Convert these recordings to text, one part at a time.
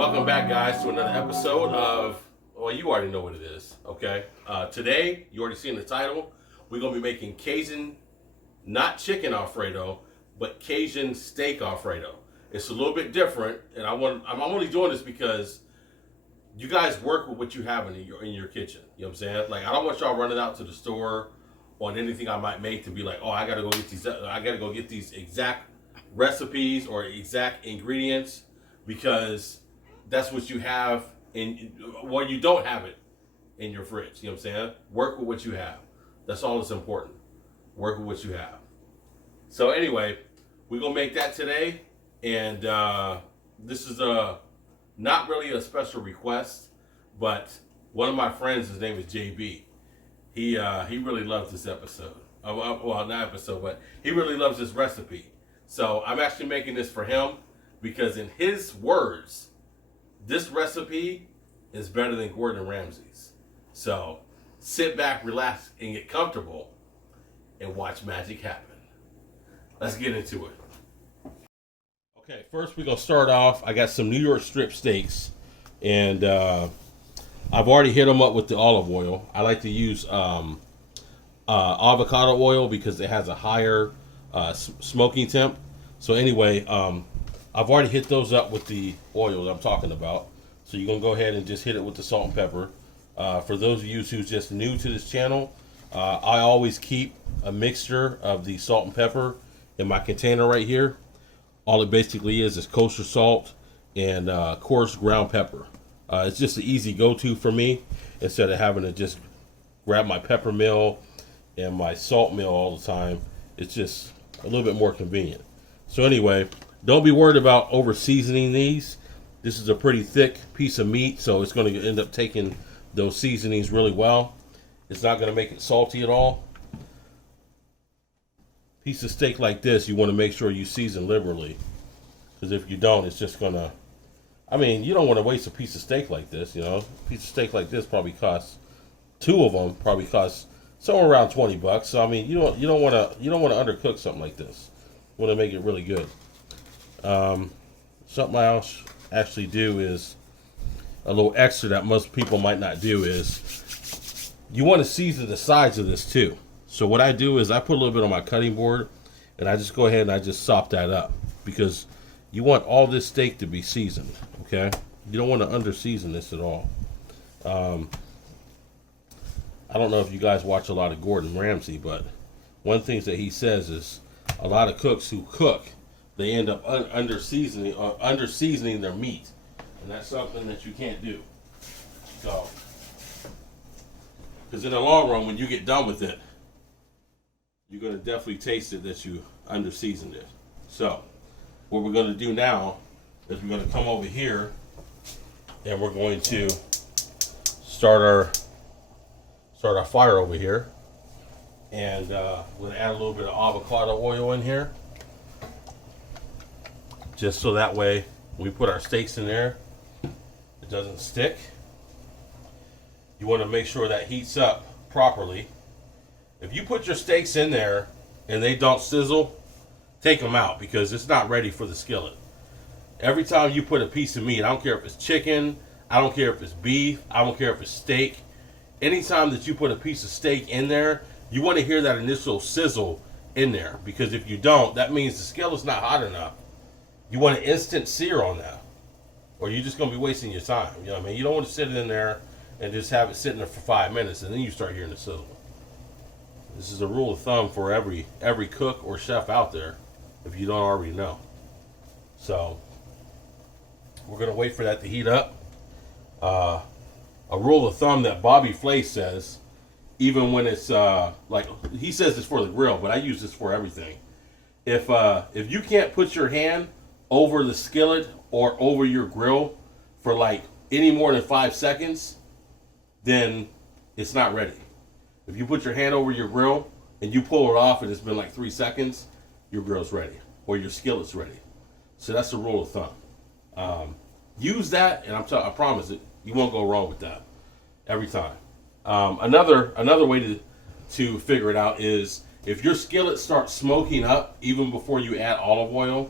Welcome back, guys, to another episode of, well, you already know what it is, okay? Today, you already seen the title, we're going to be making Cajun, not chicken Alfredo, but Cajun steak Alfredo. It's a little bit different, and I'm only doing this because you guys work with what you have in your kitchen. You know what I'm saying? Like, I don't want y'all running out to the store on anything I might make to be like, oh, I gotta go get these exact recipes or exact ingredients, because that's what you have well, you don't have it in your fridge. You know what I'm saying? Work with what you have. That's all that's important. Work with what you have. So anyway, we're gonna make that today, and this is not really a special request, but one of my friends, his name is JB. He really loves this episode. Well, not episode, but he really loves this recipe. So I'm actually making this for him because, in his words, this recipe is better than Gordon Ramsay's. So sit back, relax, and get comfortable and watch magic happen. Let's get into it. Okay, first we're going to start off. I got some New York strip steaks, and I've already hit them up with the olive oil. I like to use avocado oil because it has a higher smoking temp. So anyway, I've already hit those up with the oil that I'm talking about. So you're going to go ahead and just hit it with the salt and pepper. For those of you who's just new to this channel, I always keep a mixture of the salt and pepper in my container right here. All it basically is kosher salt and coarse ground pepper. It's just an easy go-to for me instead of having to just grab my pepper mill and my salt mill all the time. It's just a little bit more convenient. So anyway, don't be worried about over seasoning these. This is a pretty thick piece of meat, so it's going to end up taking those seasonings really well. It's not going to make it salty at all. Piece of steak like this, you want to make sure you season liberally, because if you don't, it's just going to, I mean, you don't want to waste a piece of steak like this, you know. A piece of steak like this probably costs, two of them probably cost somewhere around $20. So I mean, you don't want to undercook something like this. You want to make it really good. Something I actually do is a little extra that most people might not do is you want to season the sides of this too. So what I do is I put a little bit on my cutting board, and I just go ahead and I just sop that up, because you want all this steak to be seasoned, okay? You don't want to under-season this at all. I don't know if you guys watch a lot of Gordon Ramsay, but one of the things that he says is a lot of cooks who cook, they end up under-seasoning their meat, and that's something that you can't do. So, because in the long run, when you get done with it, you're going to definitely taste it that you under-seasoned it. So, what we're going to do now is we're going to come over here, and we're going to start our fire over here, and we're going to add a little bit of avocado oil in here, just so that way when we put our steaks in there, it doesn't stick. You want to make sure that heats up properly. If you put your steaks in there and they don't sizzle, take them out, because it's not ready for the skillet. Every time you put a piece of meat, I don't care if it's chicken, I don't care if it's beef, I don't care if it's steak, anytime that you put a piece of steak in there, you want to hear that initial sizzle in there, because if you don't, that means the skillet's not hot enough. You want an instant sear on that, or you're just going to be wasting your time. You know what I mean? You don't want to sit it in there and just have it sitting there for 5 minutes and then you start hearing the sizzle. This is a rule of thumb for every cook or chef out there, if you don't already know. So we're going to wait for that to heat up. A rule of thumb that Bobby Flay says, even when it's like, he says it's for the grill, but I use this for everything. If you can't put your hand over the skillet or over your grill for like any more than 5 seconds, then it's not ready. If you put your hand over your grill and you pull it off and it's been like 3 seconds, your grill's ready or your skillet's ready. So that's the rule of thumb. Use that, and I promise it, you won't go wrong with that every time. Another way to figure it out is if your skillet starts smoking up even before you add olive oil.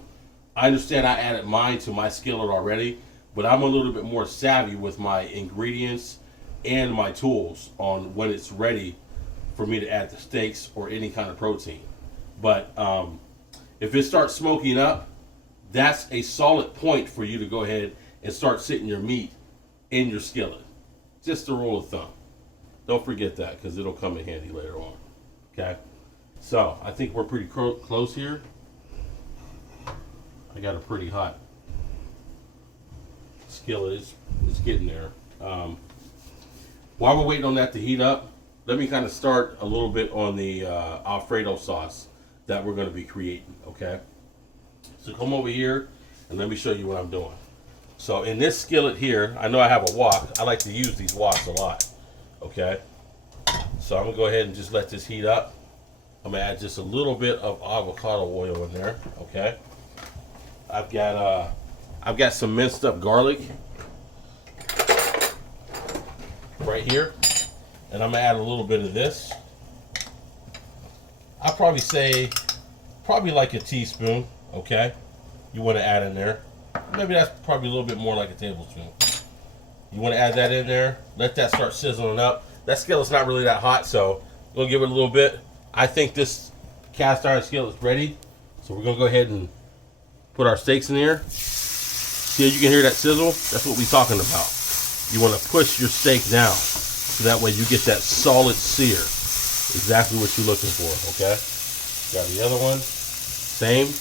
I understand I added mine to my skillet already, but I'm a little bit more savvy with my ingredients and my tools on when it's ready for me to add the steaks or any kind of protein. But if it starts smoking up, that's a solid point for you to go ahead and start sitting your meat in your skillet. Just a rule of thumb. Don't forget that, because it'll come in handy later on. Okay? So, I think we're pretty close here. I got a pretty hot skillet. It's getting there. While we're waiting on that to heat up, let me kind of start a little bit on the Alfredo sauce that we're going to be creating. Okay? So come over here and let me show you what I'm doing. So in this skillet here, I know I have a wok. I like to use these woks a lot. Okay? So I'm going to go ahead and just let this heat up. I'm going to add just a little bit of avocado oil in there. Okay? I've got some minced up garlic right here. And I'm going to add a little bit of this. I'll probably say like a teaspoon. Okay, you want to add in there. Maybe that's probably a little bit more like a tablespoon. You want to add that in there. Let that start sizzling up. That skillet's not really that hot, so we'll give it a little bit. I think this cast iron skillet's ready, so we're gonna go ahead and put our steaks in here. See how you can hear that sizzle? That's what we're talking about. You want to push your steak down, so that way you get that solid sear. Exactly what you're looking for. Okay. Got the other one. Same.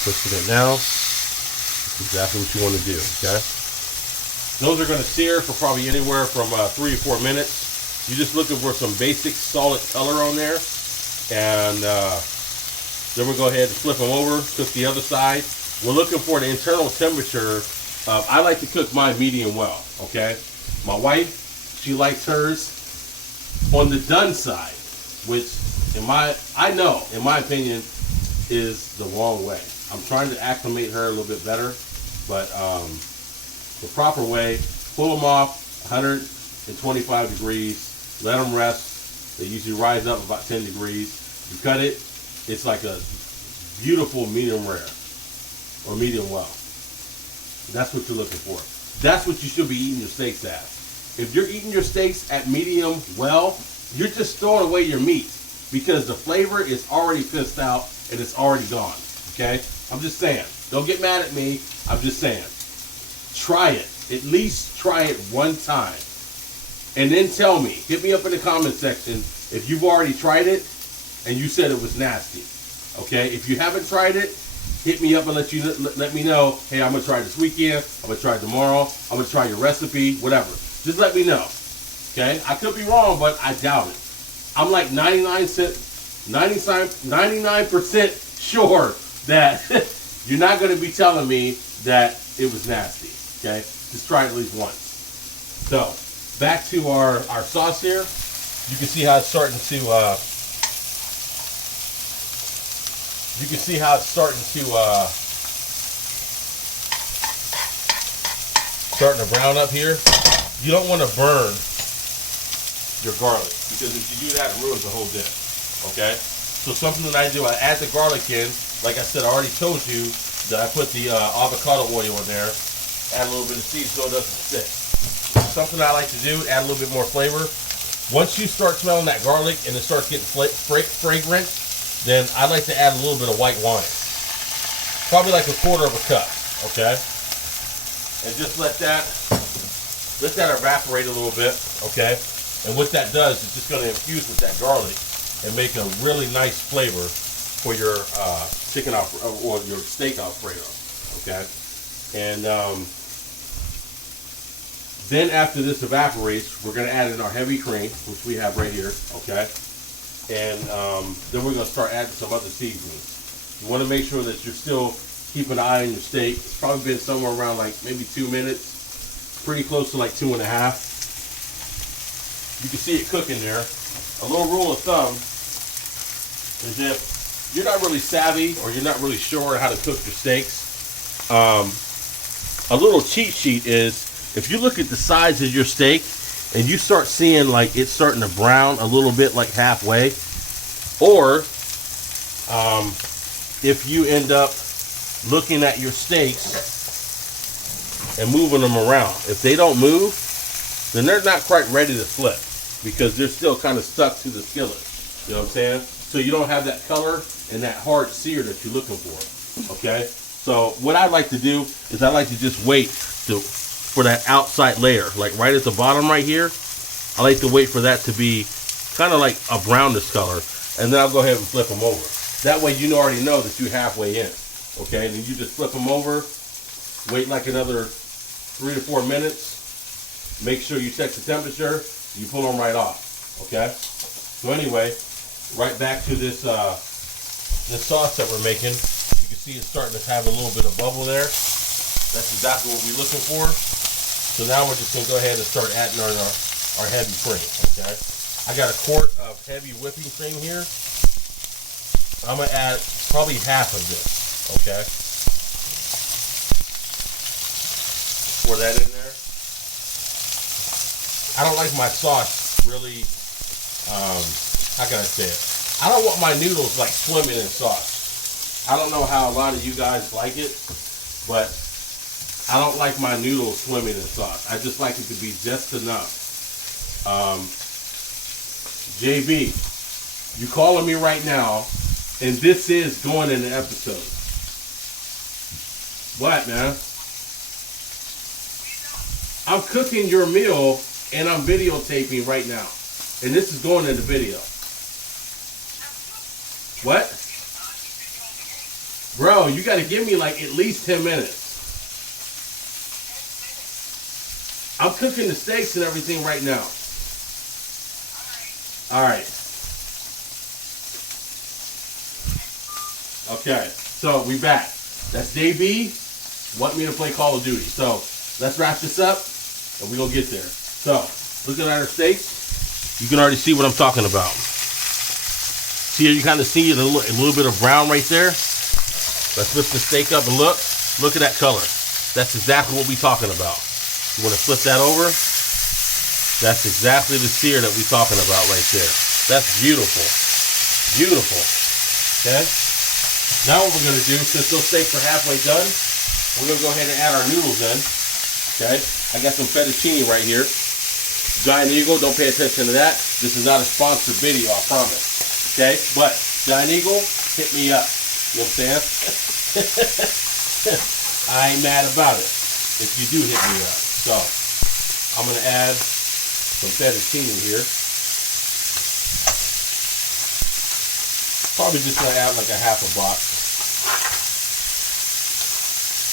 Pushing it down. That's exactly what you want to do, okay? Those are going to sear for probably anywhere from 3 or 4 minutes. You're just looking for some basic solid color on there. And then we'll go ahead and flip them over, cook the other side. We're looking for the internal temperature. I like to cook mine medium well, okay? My wife, she likes hers on the done side, which in my opinion, is the wrong way. I'm trying to acclimate her a little bit better, but the proper way, pull them off 125 degrees, let them rest. They usually rise up about 10 degrees. You cut it, it's like a beautiful medium rare or medium well. That's what you're looking for. That's what you should be eating your steaks at. If you're eating your steaks at medium well, you're just throwing away your meat because the flavor is already pissed out and it's already gone. Okay? I'm just saying. Don't get mad at me. I'm just saying. Try it. At least try it one time. And then tell me. Hit me up in the comment section if you've already tried it and you said it was nasty. Okay? If you haven't tried it, hit me up and let me know, hey, I'm going to try this weekend. I'm going to try it tomorrow. I'm going to try your recipe, whatever. Just let me know. Okay? I could be wrong, but I doubt it. I'm like 99% sure that you're not going to be telling me that it was nasty. Okay? Just try it at least once. So, back to our sauce here. You can see how it's starting to brown up here. You don't want to burn your garlic, because if you do that, it ruins the whole dish. Okay? So something that I do, I add the garlic in. Like I said, I already told you that I put the avocado oil in there. Add a little bit of seed so it doesn't stick. Something I like to do, add a little bit more flavor. Once you start smelling that garlic and it starts getting fragrant, then I like to add a little bit of white wine. Probably like 1/4 of a cup, okay? And just let that evaporate a little bit, okay? And what that does is just going to infuse with that garlic and make a really nice flavor for your chicken Alfredo or your steak Alfredo, okay? And then after this evaporates, we're going to add in our heavy cream, which we have right here, okay? And then we're going to start adding some other seasonings. You want to make sure that you're still keeping an eye on your steak. It's probably been somewhere around like maybe 2 minutes, pretty close to like 2.5. You can see it cooking there. A little rule of thumb is if you're not really savvy or you're not really sure how to cook your steaks, a little cheat sheet is if you look at the size of your steak and you start seeing like it's starting to brown a little bit, like halfway, or if you end up looking at your steaks and moving them around. If they don't move, then they're not quite ready to flip because they're still kind of stuck to the skillet. You know what I'm saying? So you don't have that color and that hard sear that you're looking for. Okay? So what I like to do is I like to just wait for that outside layer. Like right at the bottom right here, I like to wait for that to be kind of like a brownish color. And then I'll go ahead and flip them over. That way you already know that you're halfway in. Okay? And then you just flip them over, wait like another 3 to 4 minutes. Make sure you check the temperature. You pull them right off. Okay? So anyway, right back to this this sauce that we're making. You can see it's starting to have a little bit of bubble there. That's exactly what we're looking for. So now we're just going to go ahead and start adding our heavy cream. Okay? I got a quart of heavy whipping cream here. I'm going to add probably half of this. Okay? Pour that in there. I don't like my sauce really, how can I say it? I don't want my noodles like swimming in sauce. I don't know how a lot of you guys like it, but I don't like my noodles swimming in sauce. I just like it to be just enough. JB, you calling me right now, and this is going in the episode. What, man? I'm cooking your meal and I'm videotaping right now. And this is going in the video. What? Bro, you got to give me like at least 10 minutes. I'm cooking the steaks and everything right now. All right. Okay, so we back. That's JB. Want me to play Call of Duty. So let's wrap this up and we're going to get there. So, looking at our steaks, you can already see what I'm talking about. See, you kind of see a little bit of brown right there. Let's lift the steak up and look. Look at that color. That's exactly what we're talking about. You want to flip that over? That's exactly the sear that we're talking about right there. That's beautiful. Beautiful. Okay? Now what we're going to do, since those steaks are halfway done, we're going to go ahead and add our noodles in. Okay? I got some fettuccine right here. Giant Eagle, don't pay attention to that. This is not a sponsored video, I promise. Okay? But, Giant Eagle, hit me up. You know what I'm saying? I ain't mad about it if you do hit me up. So, I'm going to add some fettuccine here. Probably just going to add like a half a box.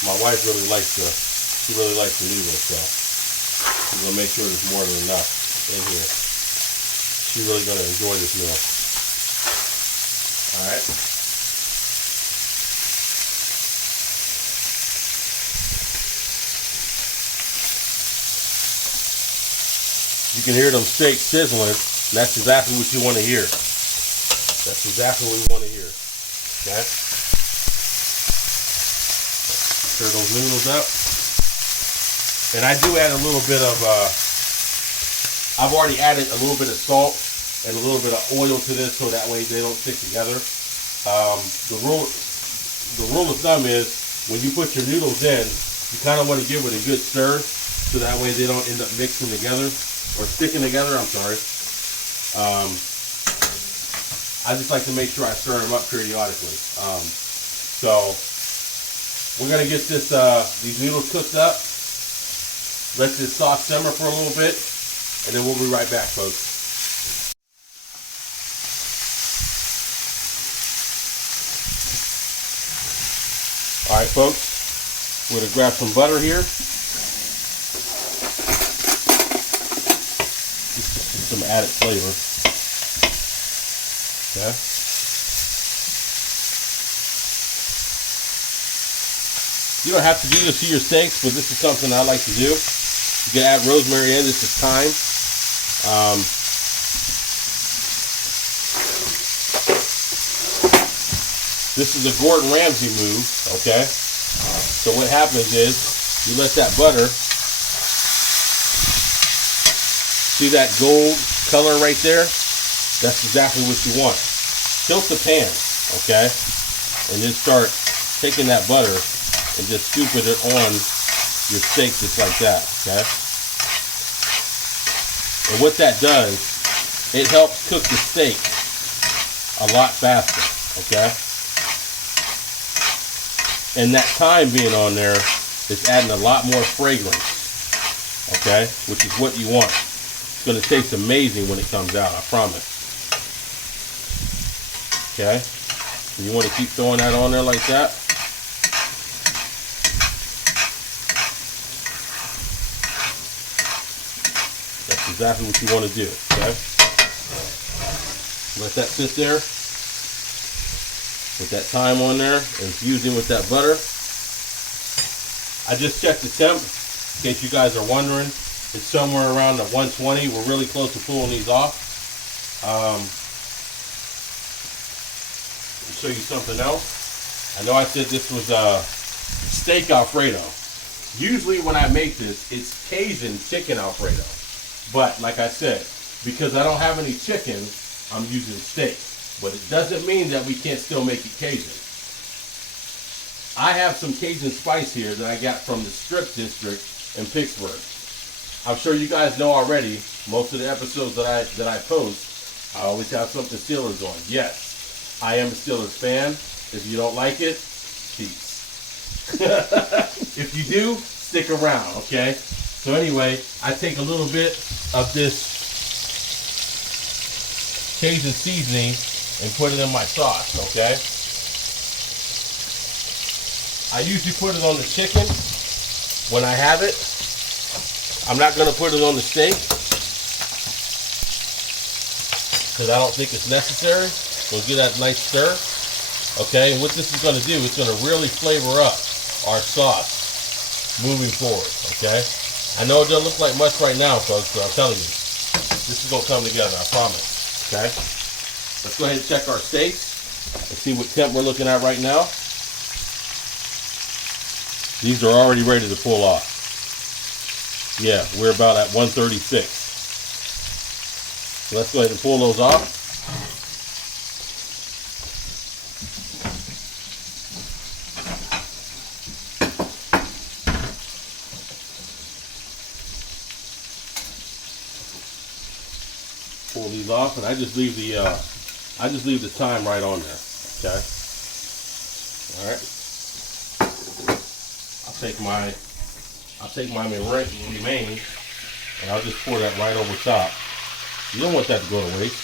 My wife really likes the noodles, so I'm going to make sure there's more than enough in here. She's really going to enjoy this meal. Alright. You can hear them steaks sizzling. That's exactly what you want to hear. That's exactly what we want to hear. Okay? Stir those noodles up. And I do add a little bit of, I've already added a little bit of salt and a little bit of oil to this so that way they don't stick together. The rule of thumb is when you put your noodles in, you kind of want to give it a good stir so that way they don't end up mixing together or sticking together, I'm sorry. I just like to make sure I stir them up periodically. So we're going to get this these noodles cooked up. Let this sauce simmer for a little bit, and then we'll be right back, folks. All right, folks, we're going to grab some butter here. Just some added flavor. Okay. You don't have to do this to your steaks, but this is something I like to do. You can add rosemary in. This is thyme. This is a Gordon Ramsay move, okay? So what happens is you let that butter, see that gold color right there? That's exactly what you want. Tilt the pan, okay? and then start taking that butter and just scooping it on your steak just like that, okay? And what that does, it helps cook the steak a lot faster, okay? And that thyme being on there is adding a lot more fragrance, okay? Which is what you want. It's going to taste amazing when it comes out, I promise. Okay? So you want to keep throwing that on there like that. That's exactly what you want to do, okay? Let that sit there. Put that thyme on there, infusing with that butter. I just checked the temp, in case you guys are wondering. It's somewhere around the 120. We're really close to pulling these off. Let me show you something else. I know I said this was Steak Alfredo. Usually when I make this, it's Cajun chicken Alfredo. But like I said, because I don't have any chicken, I'm using steak. But it doesn't mean that we can't still make it Cajun. I have some Cajun spice here that I got from the Strip District in Pittsburgh. I'm sure you guys know already, most of the episodes that I post, I always have something Steelers on. Yes, I am a Steelers fan. If you don't like it, peace. If you do, stick around, okay? So anyway, I take a little bit of this Cajun seasoning and put it in my sauce, okay? I usually put it on the chicken when I have it. I'm not gonna put it on the steak because I don't think it's necessary. We'll get that nice stir, okay? And what this is gonna do, it's gonna really flavor up our sauce moving forward, okay? I know it doesn't look like much right now, folks, but I'm telling you, this is gonna come together, I promise, okay? Let's go ahead and check our steaks and see what temp we're looking at right now. These are already ready to pull off. Yeah, we're about at 136. So let's go ahead and pull those off. Pull these off, and I just leave the thyme right on there. Okay. All right. I'll take my remains, and I'll just pour that right over top. You don't want that to go to waste.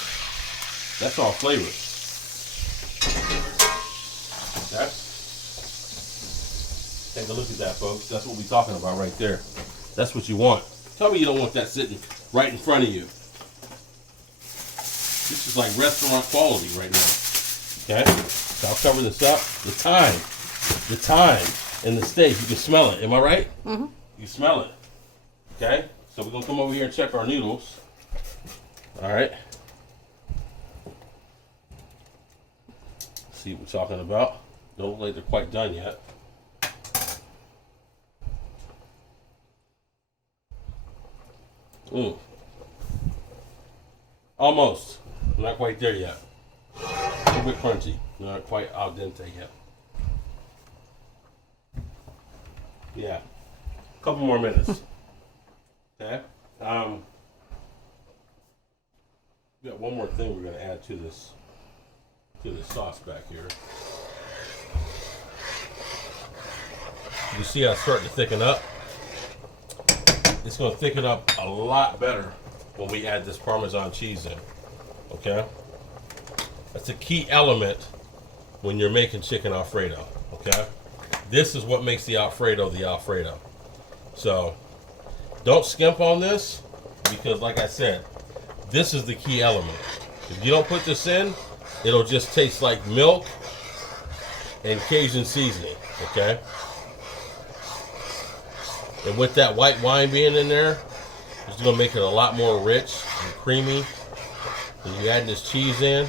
That's all flavor. Okay. Take a look at that, folks. That's what we're talking about right there. That's what you want. Tell me you don't want that sitting right in front of you. This is like restaurant quality right now. Okay? So I'll cover this up. The thyme in the steak, you can smell it. Am I right? Mm-hmm. You smell it. Okay? So we're going to come over here and check our noodles. All right. See what we're talking about. Don't look like they're quite done yet. Ooh. Almost. Not quite there yet. A little bit crunchy. Not quite al dente yet. Yeah. A couple more minutes. Okay. We got one more thing we're going to add to this sauce back here. You see how it's starting to thicken up? It's going to thicken up a lot better when we add this Parmesan cheese in. Okay? That's a key element when you're making chicken Alfredo. Okay? This is what makes the Alfredo the Alfredo. So, don't skimp on this because, like I said, this is the key element. If you don't put this in, it'll just taste like milk and Cajun seasoning. Okay? And with that white wine being in there, it's going to make it a lot more rich and creamy. When you add this cheese in,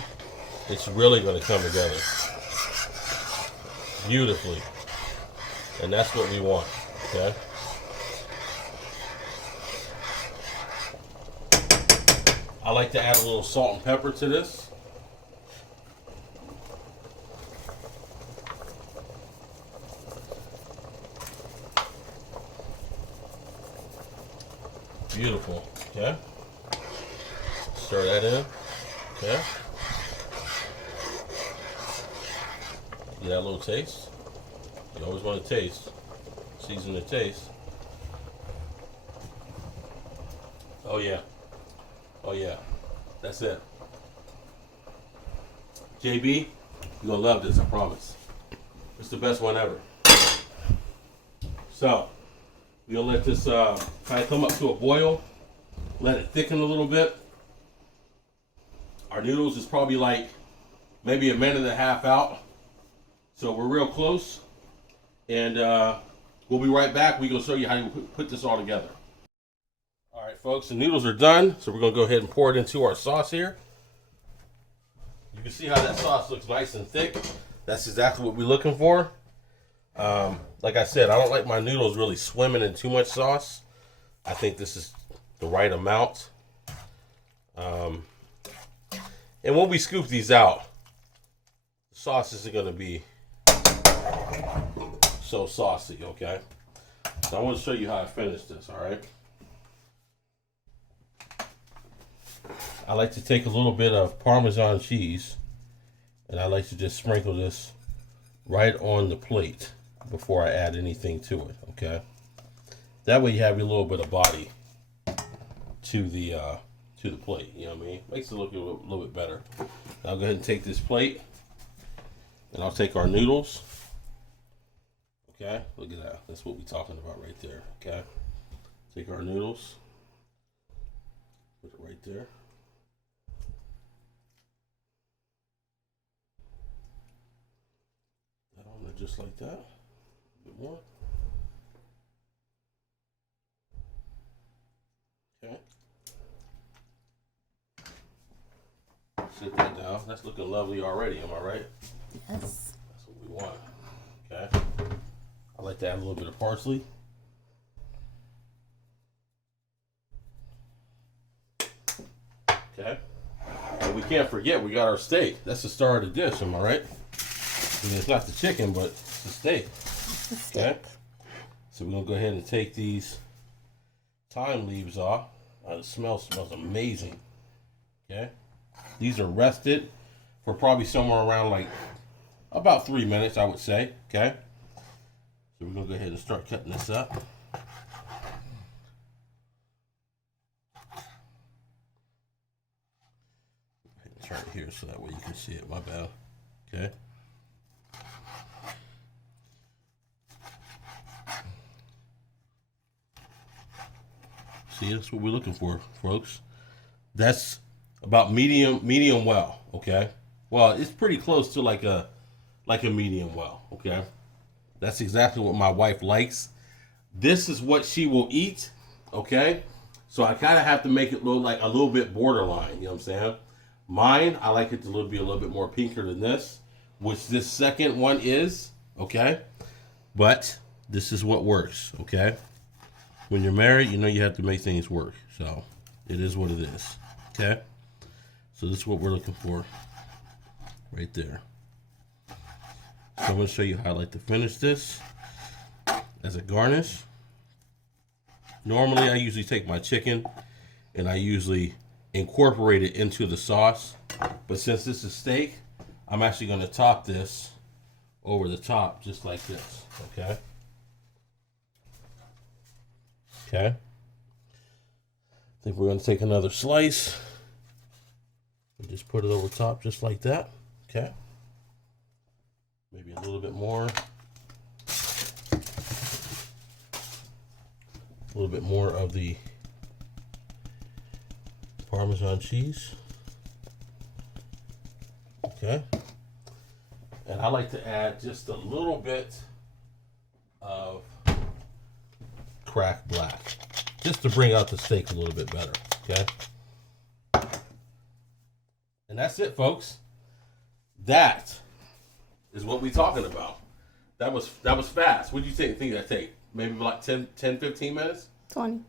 it's really going to come together beautifully. And that's what we want, okay? I like to add a little salt and pepper to this. Beautiful. Okay. Stir that in. Okay. Get that little taste. You always want to taste. Season the taste. Oh yeah. Oh yeah. That's it. JB, you're gonna love this, I promise. It's the best one ever. So, we're gonna let this kind of come up to a boil. Let it thicken a little bit. Our noodles is probably like maybe a minute and a half out. So we're real close. And we'll be right back. We're gonna show you how to put this all together. All right, folks, the noodles are done. So we're gonna go ahead and pour it into our sauce here. You can see how that sauce looks nice and thick. That's exactly what we're looking for. Like I said, I don't like my noodles really swimming in too much sauce. I think this is the right amount. And when we scoop these out, the sauce isn't going to be so saucy, okay? So I want to show you how I finish this, all right? I like to take a little bit of Parmesan cheese, and I like to just sprinkle this right on the plate before I add anything to it, okay? That way you have your little bit of body to the plate, you know what I mean? Makes it look a little bit better. Now I'll go ahead and take this plate, and I'll take our noodles, okay? Look at that. That's what we're talking about right there, okay? Take our noodles, put it right there. That on there just like that. A bit more. Okay. Sit that down. That's looking lovely already, am I right? Yes. That's what we want. Okay. I like to add a little bit of parsley. Okay. And we can't forget we got our steak. That's the star of the dish, am I right? I mean, it's not the chicken, but it's the steak. Okay. So we're gonna go ahead and take these thyme leaves off. The smell smells amazing. Okay. These are rested for probably somewhere around like about 3 minutes, I would say. Okay. So we're gonna go ahead and start cutting this up. It's right here so that way you can see it. My bad. Okay. See, that's what we're looking for, folks. That's about medium well, okay? Well, it's pretty close to like a medium well, okay? That's exactly what my wife likes. This is what she will eat, okay? So I kind of have to make it look like a little bit borderline, you know what I'm saying? Mine, I like it to be a little bit more pinker than this, which this second one is, okay? But this is what works, okay? When you're married, you know you have to make things work. So it is what it is. Okay? So this is what we're looking for right there. So I'm going to show you how I like to finish this as a garnish. Normally, I usually take my chicken and I usually incorporate it into the sauce. But since this is steak, I'm actually going to top this over the top just like this. Okay? Okay. I think we're going to take another slice and just put it over top just like that. Okay. Maybe a little bit more. A little bit more of the Parmesan cheese. Okay. And I like to add just a little bit of cracked black, just to bring out the steak a little bit better, okay? And that's it, folks. That is what we're talking about. That was fast. What do you think that take? Maybe like 10, 15 minutes? 20.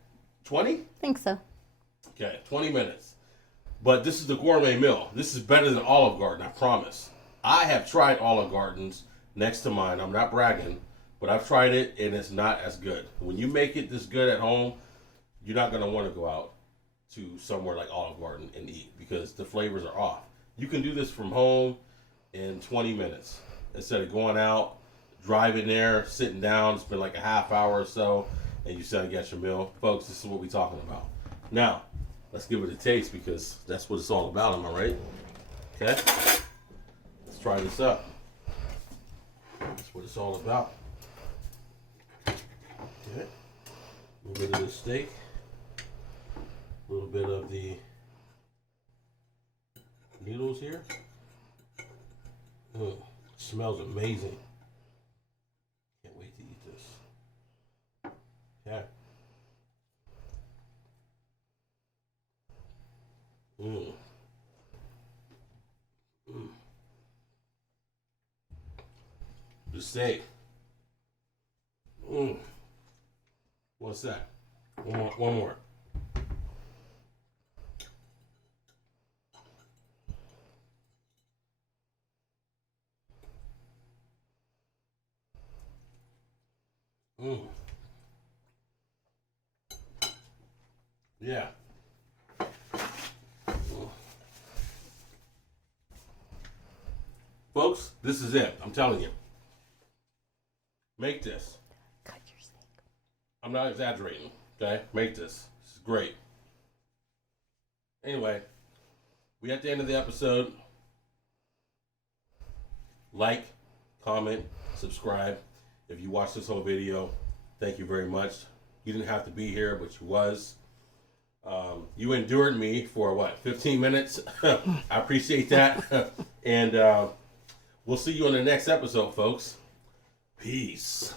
20? Think so. Okay, 20 minutes. But this is the gourmet meal. This is better than Olive Garden, I promise. I have tried Olive Gardens next to mine. I'm not bragging. But I've tried it, and it's not as good. When you make it this good at home, you're not going to want to go out to somewhere like Olive Garden and eat because the flavors are off. You can do this from home in 20 minutes instead of going out, driving there, sitting down, spend like a half hour or so, and you suddenly get your meal. Folks, this is what we're talking about. Now, let's give it a taste because that's what it's all about, am I right? Okay? Let's try this up. That's what it's all about. Okay. A little bit of the steak. A little bit of the noodles here. Smells amazing. Can't wait to eat this. Yeah. The steak. What's that? One more. Yeah. Folks, this is it. I'm telling you. Make this. Cut your steak. I'm not exaggerating. Okay? Make this. This is great. Anyway, we at the end of the episode. Like, comment, subscribe. If you watched this whole video, thank you very much. You didn't have to be here, but you was. You endured me for what, 15 minutes? I appreciate that. And we'll see you on the next episode, folks. Peace.